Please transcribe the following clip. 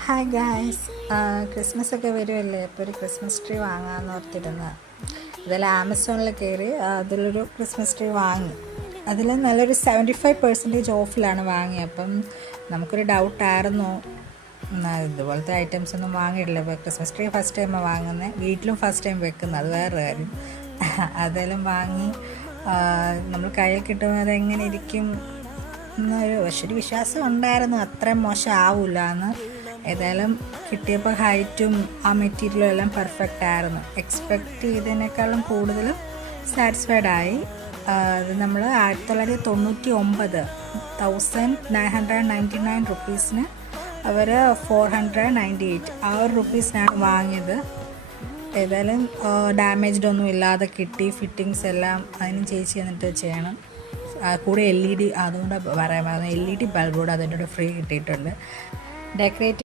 Hi guys, Christmas ഒക്കെ വരുമല്ലേ. അപ്പോൾ ഒരു ക്രിസ്മസ് ട്രീ വാങ്ങാമെന്ന് ഓർത്തിരുന്ന ഇതെല്ലാം ആമസോണിൽ കയറി അതിലൊരു ക്രിസ്മസ് ട്രീ വാങ്ങി. അതിൽ നല്ലൊരു 75% ഓഫിലാണ് വാങ്ങിയത്. അപ്പം നമുക്കൊരു ഡൗട്ടായിരുന്നു, ഇതുപോലത്തെ ഐറ്റംസ് ഒന്നും വാങ്ങിയിട്ടില്ല. ഇപ്പോൾ ക്രിസ്മസ് ട്രീ ഫസ്റ്റ് ടൈമാണ് വാങ്ങുന്നത്, വീട്ടിലും ഫസ്റ്റ് ടൈം വെക്കുന്നത്, അത് വേറെ കാര്യം. അതെല്ലാം വാങ്ങി നമ്മൾ കയ്യിൽ കിട്ടുമ്പോൾ അതെങ്ങനെ ഇരിക്കും എന്നൊരു ഒരു വിശ്വാസം ഉണ്ടായിരുന്നു, അത്രയും മോശം ആവില്ല എന്ന്. ഏതായാലും കിട്ടിയപ്പോൾ ഹൈറ്റും ആ മെറ്റീരിയലും എല്ലാം പെർഫെക്റ്റ് ആയിരുന്നു. എക്സ്പെക്റ്റ് ചെയ്തതിനേക്കാളും കൂടുതലും സാറ്റിസ്ഫൈഡ് ആയി. അത് നമ്മൾ 1999 1999 റുപ്പീസിന് അവർ 498 ആ ഒരു റുപ്പീസിനാണ് വാങ്ങിയത്. ഏതായാലും ഡാമേജ്ഡ് ഒന്നും ഇല്ലാതെ കിട്ടി. ഫിറ്റിങ്സ് എല്ലാം അതിന് ചേച്ചി എന്നിട്ട് ചെയ്യണം. കൂടെ LED, അതുകൊണ്ട് പറയാൻ LED ബൾബ് കൂടെ അതിൻ്റെ കൂടെ ഫ്രീ കിട്ടിയിട്ടുണ്ട്. ഡെക്കറേറ്റ്